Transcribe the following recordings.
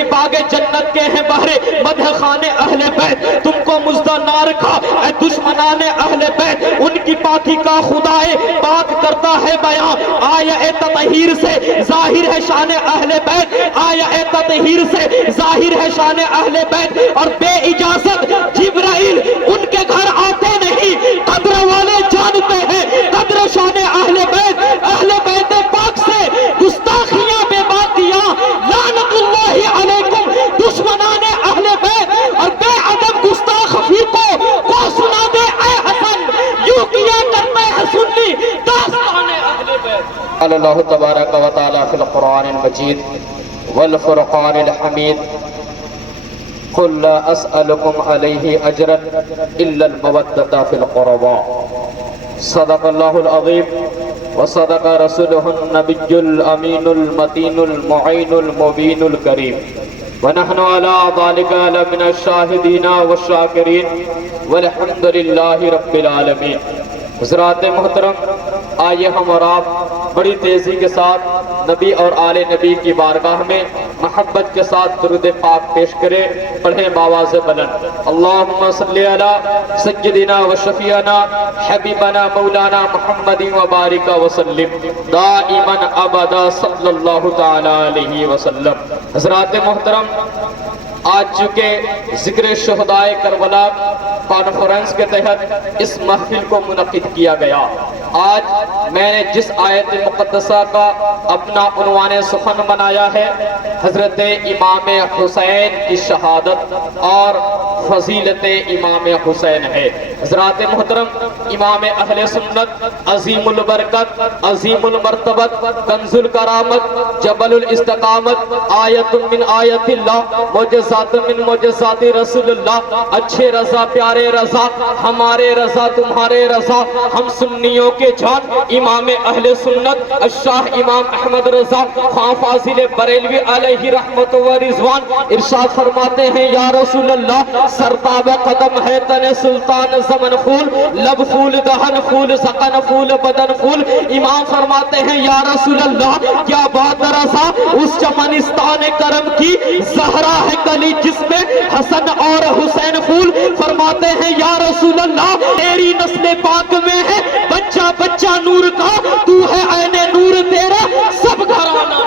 کہ باغ جنت کے ہیں بہرے مدح خان اہل بیت، تم کو مزدہ نہ رکھا اے دشمنان اہل بیت، ان کی پاکی کا خدائے پاک کرتا ہے بیان، آیا اے تطہیر سے ظاہر ہے شان اہل بیت، آیا اے تطہیر سے ظاہر ہے شان اہل بیت، اور بے اجازت جبرائیل ان کے گھر آتے نہیں، قدر والے جانتے ہیں قدر شان اہل بیت پاک سے گستاخیاں بے باقیاں، لعنت اللہ علیکم دشمنان اہل بیت، اور بے ادب گستاخ فیقوں کو سنا دے اے حسن، یوں کیا کرتے ہیں سنی داستان اہل بیت۔ قال اللہ تبارک و تعالی فی القرآن المجید والفرقان الحمید قل لا اسألكم علیہ اجرا الا المودۃ فی القربى صدق اللہ العظیم وصدق رسولہ النبی الامین المتین المعین المبین الکریم ونحن على ذلك لمن الشاہدین والشاکرین والحمد للہ رب العالمین۔ حضرات محترم، آئیے ہم اور آپ بڑی تیزی کے ساتھ نبی اور آل نبی کی بارگاہ میں محبت کے ساتھ درود پاک پیش کریں، پڑھیں باواز بلند، اللہم صلی علی سیدنا و شفیعنا حبیبنا مولانا محمد و بارک وسلم دائما ابدا صلی اللہ تعالی علیہ وسلم۔ حضرات محترم، آج چونکہ ذکر شہدائے کربلا کانفرنس کے تحت اس محفل کو منعقد کیا گیا، آج میں نے جس آیت مقدسہ کا اپنا عنوان سخن بنایا ہے حضرت امام حسین کی شہادت اور فضیلت امام حسین ہے۔ حضرات محترم، امام اہل سنت عظیم البرکت، عظیم المرتبت، کنز الکرامت، جبل الاستقامت، آیت من آیت اللہ، معجزات من معجزات رسول اللہ، اچھے رضا پیارے رضا، ہمارے رضا تمہارے رضا، ہم سنیوں کے جان، امام اہل سنت الشاہ امام احمد رضا خان فاضل بریلوی علیہ رحمت و رضوان ارشاد فرماتے ہیں، یا رسول اللہ سرتاب قدم ہے تن سلطان زمن پھول، لب پھول دہن پھول زقن پھول بدن پھول۔ امام فرماتے ہیں، یا رسول اللہ کیا بات رضا اس چمنستان کرم کی، زہرا ہے کلی جس میں حسن اور حسین پھول۔ فرماتے ہیں، یا رسول اللہ تیری نسل پاک میں ہے بچہ بچہ نور کا، تو ہے عین نور تیرا سب گھرانہ،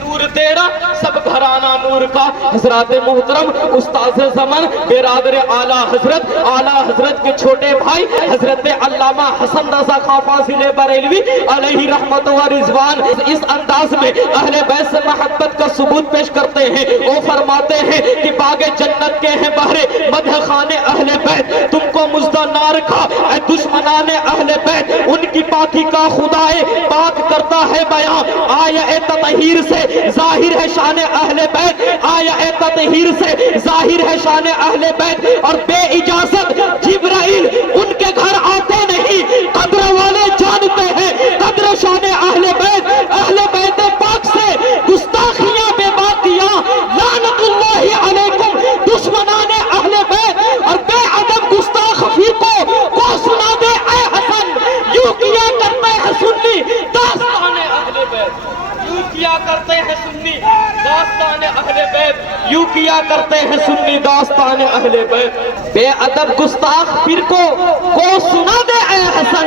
نور تیرا سب گھرانہ نور کا۔ حضرات محترم، استاذ زمن برادر اعلیٰ حضرت کے چھوٹے بھائی حضرت علامہ حسن رضا خان فاضل بریلوی علیہ رحمت و رضوان اس انداز میں اہل بیت سے محبت کا ثبوت پیش کرتے ہیں۔ وہ فرماتے ہیں کہ باغ جنت کے ہیں بہرے مدح خان اہل بیت، تم کو مزدہ نہ رکھا اے دشمنان اہل بیت، ان کی پاکی کا خدائے پاک کرتا ہے بیان، آیا اے تطہیر سے ظاہر ہے شان اہل بیت، آیا اے تطہیر سے ظاہر ہے شان اہل بیت، اور بے اجازت جبرائیل ان کے گھر آتے نہیں، قدر والے جانتے ہیں قدر شان اہل بیت پاک سے گستاخیاں بے باقیاں، لعنت اللہ علیکم دشمنان اہل بیت، اور بے ادب گستاخ فیقوں کو سنا دے اے حسن، یوں کیا کرتے ہیں سنی داستان اہل بیت، یوں کیا کرتے ہیں سنی داستان اہل بیت، یوں کیا کرتے ہیں سنی داستان اہل بیت، بے ادب گستاخ فرقوں کو سنا دے اے حسن،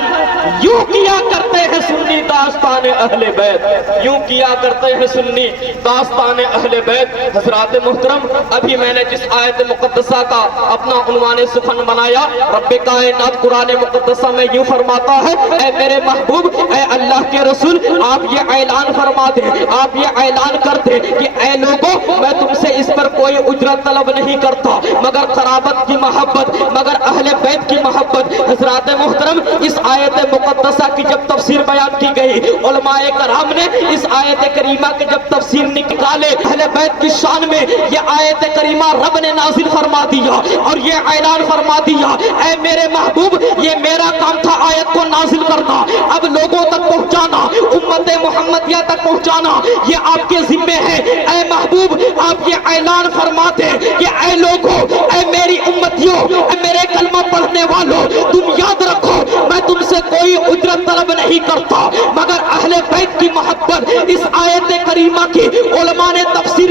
یوں کیا کرتے ہیں سنی داستان اہل بیت، یوں کیا کرتے ہیں سنی داستان اہل بیت۔ حضرات محترم، ابھی میں نے جس آیت مقدسہ کا اپنا عنوان سخن بنایا، رب کائنات قرآن مقدسہ میں یوں فرماتا ہے، اے میرے محبوب، اے اللہ کے رسول، آپ یہ اعلان فرما دیں، آپ یہ اعلان کر دیں کہ اے لوگوں، میں تم سے اس پر کوئی اجرت طلب نہیں کرتا مگر قرابت کی محبت، مگر اہل بیت کی محبت۔ حضرات محترم، اس آیت مقدسہ کی جب تفسیر بیان کی گئی، علماء کرام نے اس آیت کریمہ کے جب تفسیر نکالے، اہل بیت کی شان میں یہ آیت کریمہ رب نے نازل فرما دیا اور یہ اعلان فرما دیا، اے میرے محبوب، یہ میرا کام تھا آیت کو نازل کرنا، اب لوگوں تک پہنچانا، امت محمدیہ تک پہنچانا یہ آپ کے ذمہ ہے۔ اے محبوب، آپ یہ اعلان فرماتے کہ اے لوگوں، اے میری امتیوں، اے میرے کلمہ پڑھنے والوں، تم یاد رکھو میں تم سے کوئی اجرت طلب نہیں کرتا مگر اہل بیت کی محبت۔ اس آیت کریمہ کی علماء نے تفسیر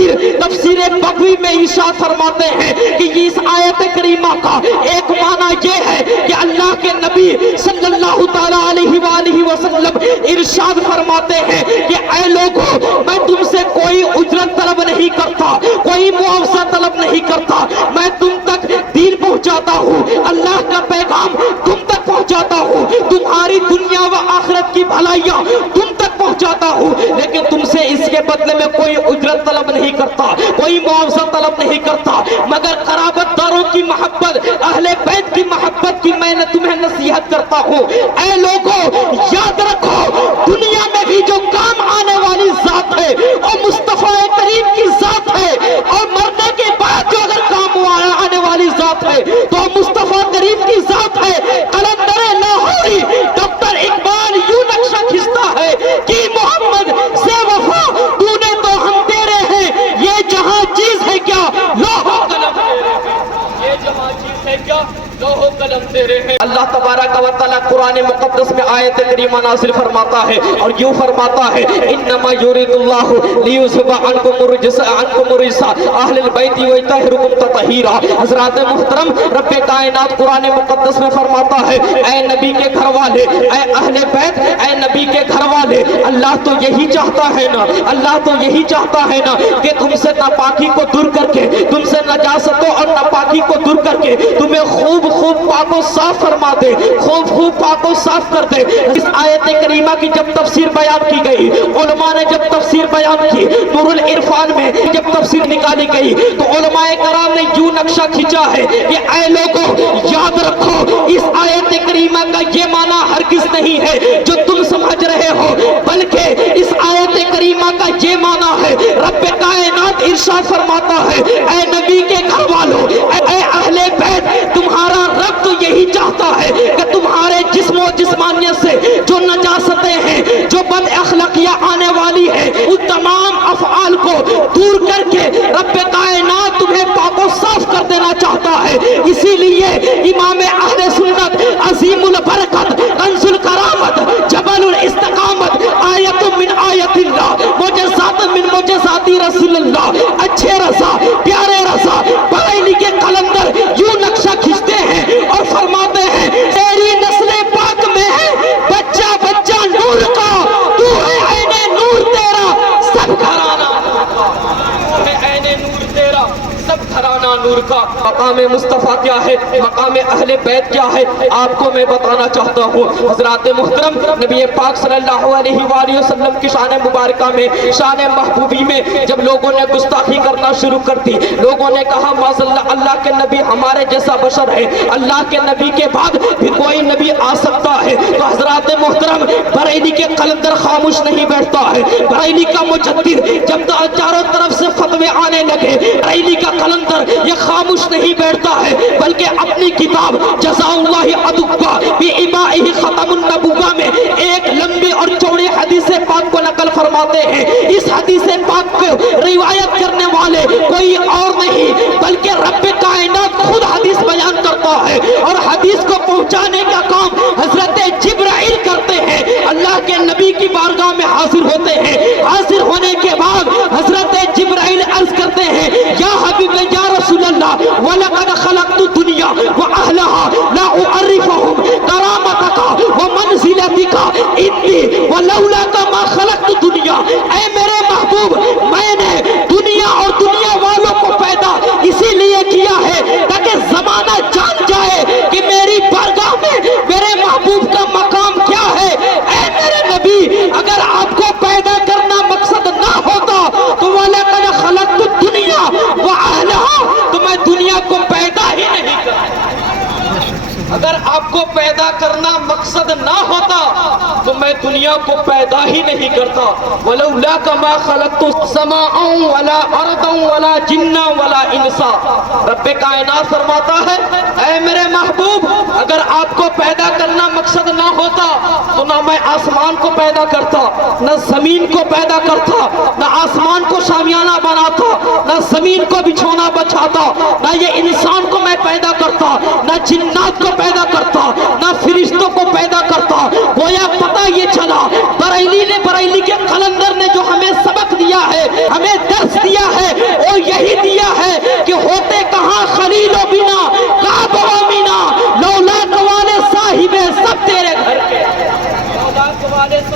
कबीर तफसीर बगवी में इरशाद फरमाते हैं कि इस आयत करीमा का एक माना ये है कि अल्लाह के नबी सल्लल्लाहु ताला अलैहि वसल्लम इरशाद फरमाते हैं कि ऐ लोगों, मैं तुमसे कोई उजरत तलब नहीं करता, कोई मुआवजा तलब नहीं करता, मैं तुम तक दीन पहुंचाता हूँ, अल्लाह का पैगाम तुम तक पहुंचाता हूँ, तुम्हारी दुनिया व आखिरत की भलाइयाँ तुम तक पहुंचाता हूँ, लेकिन तुमसे इसके बदले में कोई उजरत तलब नहीं करता, कोई मुआवजा तलब नहीं करता, मगर कराबतदारों की मोहब्बत, अहले बैत की मोहब्बत की मैं तुम्हें नसीहत करता हूँ। ऐ लोगों, याद रखो, दुनिया में भी जो काम आने वाली जात है और मुस्तफा करीम की जात है, और मरने के बाद जो अगर काम आने वाली जात है तो मुस्तफा करीम की जात है। कलंदर लाहौरी डॉक्टर इकबाल यूं नक्शा खींचता है कि मोहम्मद से वफा तूने तो हम तेरे हैं, ये जहां चीज है क्या लोहो कलम तेरे हैं, ये जहां चीज है क्या लोहो कलम तेरे हैं। अल्लाह तबारक व तआला कुरान मुक़द्दस में आयत करीमा नाज़िल फरमाता है और यूं फरमाता है, इन्नमा युरिदुल्लाहु लियुज़हिबा अन्कुम रिज्सा अहलिल बैति व यतहिरुकुम ततहीरा। हज़रात मोहतरम, रब्बे कायनात कुरान मुक़द्दस में फरमाता है, ऐ नबी के घर वाले, ऐ अहले बैत, ऐ नबी के घर वाले, अल्लाह तो यही चाहता है ना, अल्लाह तो यही चाहता है ना कि तुमसे नापाकी को दूर करके, तुमसे नजासतों और नापाकी को दूर करके तुम्हें खूब पाको साफ फरमा दे, खूब पाको साफ कर दे। इस आयत करीमा की जब तफसीर बयान की गई, उलमा ने जब तफसीर बयान की, नूरुल इरफान में जब तफसीर निकाली गई, तो उलमाए कराम ने यूं नक्शा खींचा है कि ऐ लोगों, याद रखो, इस आयत करीमा का ये माना हरगिज नहीं है जो तुम समझ रहे हो, बल्कि इस आयत करीमा का ये माना है, रब्बे कायनात इरशाद फरमाता है, ऐ नबी के घर वालों, ऐ अहले बैत, तुम्हारा रब तो यही चाहता है कि तुम्हारे जिस्म और जिस्मानियत से जो नजासतें हैं, जो बद अखलाकियां आने वाली है, उन तमाम अफआल को दूर करके रब्बे कायनात तुम्हें पाको साफ कर देना चाहता है। इसीलिए इमाम अहले सुन्नत, अजीमुल बरकत, कंजुल करामत, जबलुल इस्तिकामत, आयतुम मिन आयतिल्लाह, मुजज़्ज़ात मिन मुजज़्ज़ाती रसूलुल्लाह, अच्छे रज़ा, प्यारे रज़ा, बरेली के कलंदर यूं नक्शा खींचते हैं और फरमाते हैं, तेरी नस्ल पाक में है बच्चा बच्चा नूर का, तू है ऐने नूर तेरा सब घराना, तू है ऐने नूर तेरा सब घराना नूर का। मकाम मुस्तफ़ा क्या है, मकाम अहले बैत क्या है, आपको मैं बताना चाहता हूँ। हज़रात मोहतरम, नबी पाक सल्लल्लाहु अलैहि वसल्लम की शान मुबारका में, शान महबूबी में जब लोगों ने गुस्ताखी करना शुरू कर दी, लोगों ने कहा माज़अल्लाह, अल्लाह के नबी हमारे जैसा बशर है, अल्लाह के नबी के बाद भी कोई नबी आ सकता है। तो हज़रात मोहतरम, बरेली के कलंदर खामोश नहीं बैठता है, बरेली का मुजद्दिद जब चारों तरफ से फतवे आने लगे, बरेली का कलंदर ये खामोश नहीं बैठता है, बल्कि अपनी किताब जज़ाउल्लाहि अदुब्बा बिइबाइहि खतमुन नबुव्वा में एक लंबी और चौड़ी हदीस पाक को नकल फरमाते हैं। इस हदीस पाक को रिवायत करने वाले कोई और नहीं बल्कि रब्बे कायनात खुद हदीस बयान करता है, और हदीस को पहुंचाने का काम हजरत जिब्राइल करते हैं। अल्लाह के नबी की बारगाह में हाजिर होते हैं, हाजिर होने के बाद हजरत जिब्राइल अर्ज करते हैं, या हबीब या रसूल अल्लाह, वलक़द खलक़तु दुनिया व अहलहा ला उअर्रिफुहुम करामतका व मंज़िलतिका इन्नी व लौलाका मा खलक़तु दुनिया। ऐ मेरे महबूब, मैंने दुनिया और दुनिया वालों को पैदा इसीलिए किया है ताकि जमाना जान जाए कि मेरी बारगाह में मेरे महबूब का मकाम क्या है। ऐ मेरे नबी, अगर आपको पैदा करना मकसद ना होता तो वलक़द खलक़तु दुनिया व अहलहा, तो मैं दुनिया को पैदा ही नहीं करता। अगर आपको पैदा करना मकसद ना होता तो मैं दुनिया को पैदा ही नहीं करता। वलौला कमा खलक़तु समाअ वला अर्दन वला जिन्ना वला इंसा। रब्बे कायनात फरमाता है, ऐ मेरे महबूब, अगर आपको पैदा करना मकसद ना होता तो ना मैं आसमान को पैदा करता, ना जमीन को पैदा करता, ना आसमान को शामियाना बनाता, ना जमीन को बिछौना बछाता, ना ये इंसान को मैं पैदा करता, ना जिन्नात को पैदा करता, ना फरिश्तों को पैदा करता। गोया पता ये चला, बरेली के कलंदर ने जो हमें सबक दिया है, हमें दर्स दिया है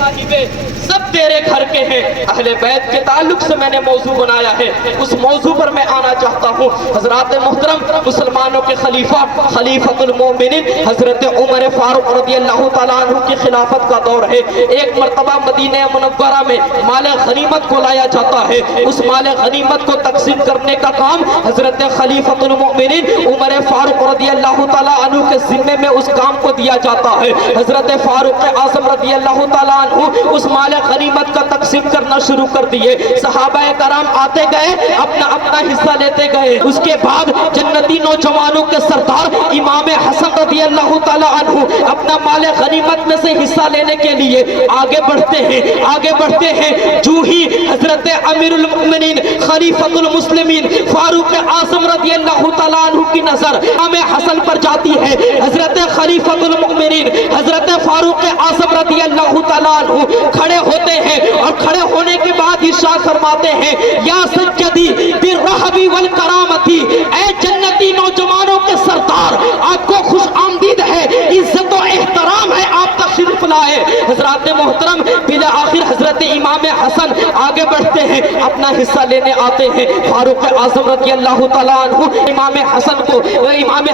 साहिबे सब तेरे घर के हैं। अहले बैत के ताल्लुक से मैंने मौजू बनाया है, उस मौजू पर मैं आना चाहता हूँ। हजरात मोहतरम, मुसलमानों के खलीफा खलीफतुल मोमिनीन हजरत उमर फारूक रदियल्लाहु ताला अन्हु की खिलाफत का दौर है। एक मरतबा मदीने मुनव्वरा में माल गनीमत को लाया जाता है। उस माल गनीमत को तकसीम करने का काम हजरत खलीफतुल मोमिनीन उमर फारूक रदियल्लाहु ताला अन्हु के जिम्मे में उस काम को दिया जाता है। हजरत फारूक आज़म रदियल्लाहु ताला अन्हु उस माल गनीमत का तकसीम करना शुरू कर दिए। सहाबाए कराम आते गए, अपना अपना हिस्सा लेते गए। उसके बाद जन्नती नौजवानों के सरदार इमाम हसन रदियल्लाहु ताला अन्हु अपना माल गनीमत में से हिस्सा लेने के लिए आगे बढ़ते हैं। जो ही हजरत अमीरुल मोमिनीन खलीफतुल मुस्लिमीन फारूक आज़म रदियल्लाहु ताला अन्हु की नजर इमाम हसन पर जाती है, हजरत खलीफतुल मुमिनीन हजरत फारूक आज़म रदियल्लाहु ताला अन्हु खड़े होते हैं और खड़े होने के बाद इरशाद फरमाते हैं, या सज्जदी बिर्रहबी वल करामती, ऐ जन्नती नौजवानों के सरदार, आपको खुश आमदीद है, इज्जत और एहतराम है, आप तशरीफ लाए। हजरात मोहतरम, बिला आखिर हजरत इमाम हसन आगे बढ़ते हैं, अपना हिस्सा लेने आते हैं। फारूक आज़म रदियल्लाहु ताला अन्हु इमाम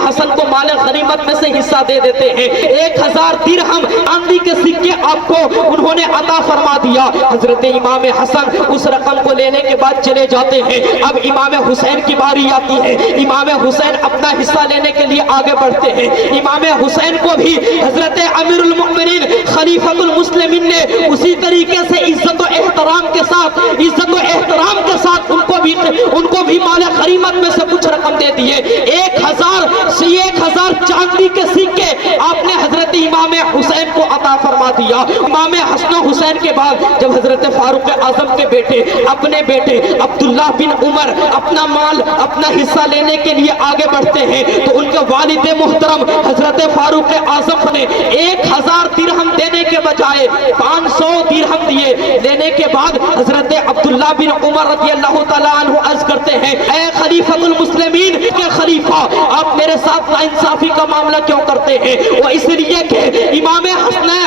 हसन को माल गनीमत में से हिस्सा दे देते हैं। 1000 दिरहम चांदी के सिक्के आपको उन्होंने अता फरमा दिया। हजरत इमाम हसन उस रकम को लेने के बाद चले जाते हैं। अब इमाम हुसैन की बारी आती है। इमाम हुसैन अपना हिस्सा लेने के लिए आगे बढ़ते हैं। इमाम हुसैन को भी हजरत अमीरुल मोमिनीन खलीफतुल मुस्लिमीन ने उसी तरीके से इज्जत और एहतराम के साथ उनको भी माल गनीमत में से कुछ रकम दे दिए। 1000 चांदी के सिक्के आपने हजरत इमाम हुसैन को अता फरमा दिया। इमाम हसन हुसैन के बाद जब हजरत फारूक आज़म के बेटे अपने बेटे अब्दुल्ला बिन उमर अपना माल अपना हिस्सा लेने के लिए आगे बढ़ते हैं, तो उनके वालिद मोहतरम हजरत फारूक आज़म ने 1000 दिरहम देने के बजाय 500 दिरहम दिए। लेने के बाद हजरत अब्दुल्ला बिन उमर रज़ियल्लाहु ताला अन्हु अर्ज करते हैं, ऐ खलीफतुल मुस्लिमीन के खलीफा, आप मेरे साथ नाइंसाफी का मामला क्यों करते हैं? वो इसलिए कि इमाम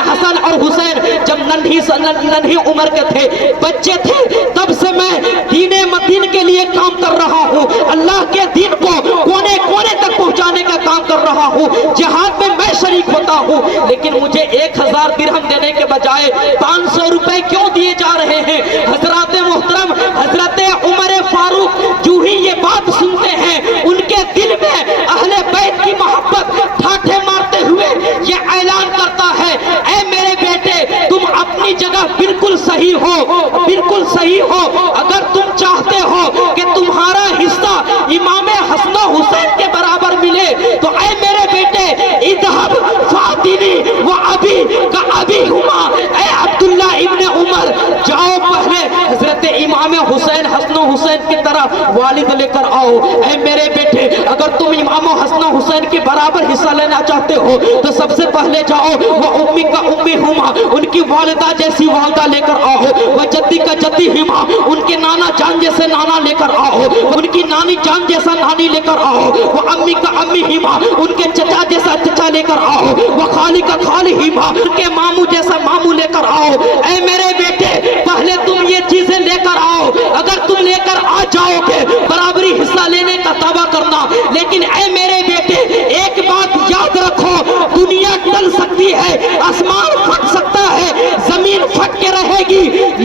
हसन और हुसैन जब नन्ही उम्र के थे, बच्चे थे, तब से मैं दीने मदीन के लिए काम कर रहा हूँ, अल्लाह के दीन को कोने कोने तक पहुँचाने का काम कर रहा हूँ, जिहाद में मैं शरीक होता हूँ, लेकिन मुझे 1000 दिरहम देने के बजाय 500 रुपए क्यों दिए जा रहे हैं? हजरत मोहतरम हजरत उमर फारूक जो ही ये बात सुनते हैं, उनके दिल में अहले बैत की मोहब्बत ठाठे मारते हुए ये ऐलान करता है, ऐ मेरे बेटे, तुम अपनी जगह बिल्कुल सही हो। अगर तुम चाहते हो कि तुम्हारा हिस्सा इमाम हसन हुसैन के बराबर मिले, तो ऐ मेरे बेटे, इधहब फातिनी व अभी का अभी हुमा, ऐ अब्दुल्ला इब्ने उमर, जाओ पहले हजरत इमाम हुसैन हसन हुसैन की तरह वालिद लेकर आओ। ऐ मेरे बेटे, अगर तुम इमाम हसन हुसैन के बराबर हिस्सा लेना चाहते हो, तो सबसे पहले जाओ वो उम्मी का उम्मी हुमा, उनकी वालिदा जैसी वालिदा लेकर आओ। वह जद्दी का जद्दी हिमा, उनके नाना जान जैसे नाना लेकर आओ। उनकी नानी जान जैसा नानी लेकर आओ। वो अम्मी का अम्मी हिमा, उनके चचा जैसा चचा लेकर आओ। वो खाली का खाली हिमा, उनके मामू जैसा मामू लेकर आओ। ऐ मेरे बेटे, पहले तुम ये चीजें लेकर आओ। अगर तुम लेकर आ जाओगे, बराबरी हिस्सा लेने का दावा करना, लेकिन ऐ मेरे बेटे, एक बात याद रखो, दुनिया टल सकती है, आसमान फट सकता है, जमीन फट के रहेगी,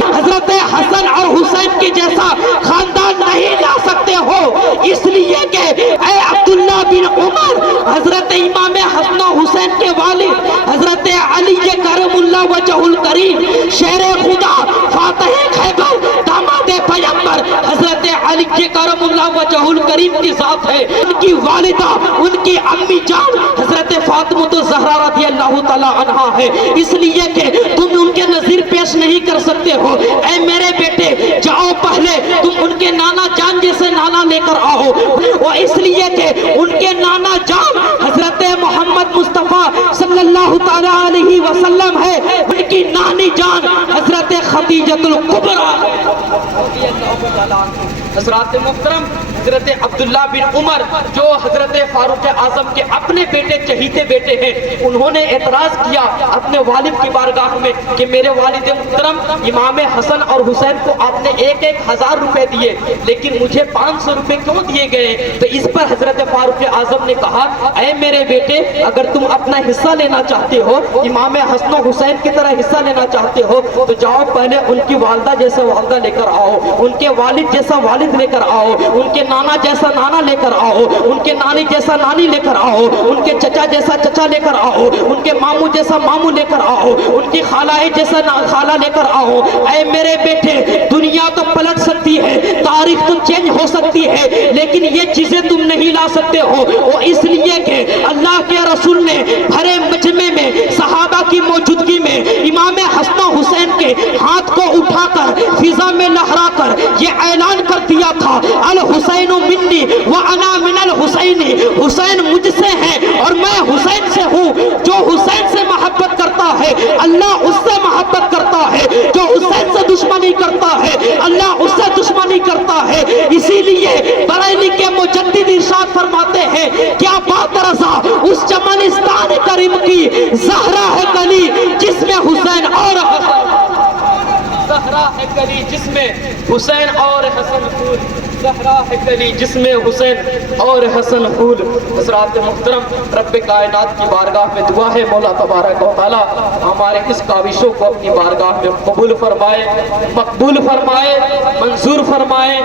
हजरत हसन और हुसैन के जैसा खानदान नहीं ला सकते हो। इसलिए कि ऐ अब्दुल्ला बिन उमर, हजरत इमाम हसन हुसैन के वालिद हजरत अली करमुल्लाह वजहुल करीम, शेरे खुदा, फातिह खैबर, दामाद पैगंबर हजरत अली करमुल्लाह वजहुल करीम की जात है। उनकी वालिदा, उनकी अम्मी जान हजरत फातिमा ज़हरा रज़ियल्लाहु ताला अन्हा है। इसलिए कि तुम उनके नज़ीर पेश नहीं कर सकते हो। ऐ मेरे बेटे, जाओ पहले तुम उनके नाना जान जैसे नाना लेकर आओ। और इसलिए कि उनके नाना जान हजरत मोहम्मद मुस्तफ़ा सल्लल्लाहु ताला अलैहि वसल्लम है, उनकी नानी जान हजरत खदीजतुल कुबरा रज़ियल्लाहु ताला अन्हा। حضرات محترم حضرت عبداللہ بن عمر جو حضرت فاروق اعظم کے اپنے بیٹے چہیتے بیٹے ہیں، انہوں نے اعتراض کیا اپنے والد کی بارگاہ میں کہ میرے والد محترم امام حسن اور حسین کو آپ نے 1,000 روپے دیے لیکن مجھے 500 روپے کیوں دیے گئے؟ تو اس پر حضرت فاروق اعظم نے کہا اے میرے بیٹے، اگر تم اپنا حصہ لینا چاہتے ہو، امام حسن و حسین کی طرح حصہ لینا چاہتے ہو تو جاؤ پہلے ان کی والدہ جیسا والدہ لے کر آؤ، ان کے والد جیسا والد لے کر آؤ، ان کے نانا جیسا نانا لے کر آؤ، ان کے نانی جیسا نانی لے کر آؤ، ان کے چچا جیسا چچا لے کر آؤ، ان کے ماموں جیسا ماموں لے کر آؤ، ان کی خالہ جیسا خالہ لے کر آؤ۔ اے میرے بیٹے، دنیا تو پلٹ سکتی ہے، تاریخ تو چینج ہو سکتی ہے، لیکن یہ چیزیں تم نہیں لا سکتے ہو، وہ اس لیے کہ اللہ کے رسول نے بھرے مجمع میں صحابہ کی موجودگی میں امام حسن و حسین کے ہاتھ کو اٹھا کر فضا میں لہرا کر یہ اعلان کر دیا تھا الحسین منی وانا من الحسین، حسین مجھ سے ہے اور میں حسین سے ہوں۔ جو حسین سے محبت کرتا ہے اللہ اس سے محبت کرتا ہے، جو حسین سے دشمنی کرتا ہے اللہ اس سے دشمنی کرتا ہے۔ اسی لیے بریلی کے مجدد ارشاد فرماتے ہیں کیا بات رضا اس چمنستان کریم کی، زہرا ہے گلی جس میں حسین اور حسن، زہرا ہے گلی جس میں حسین اور حسن پھول، زہرا ہے گلی جس میں حسین اور حسن پھول۔ حضرات محترم، رب کائنات کی بارگاہ میں دعا ہے مولا تبارک و تعالی ہمارے اس کاوشوں کو اپنی بارگاہ میں قبول فرمائے، مقبول فرمائے، منظور فرمائے۔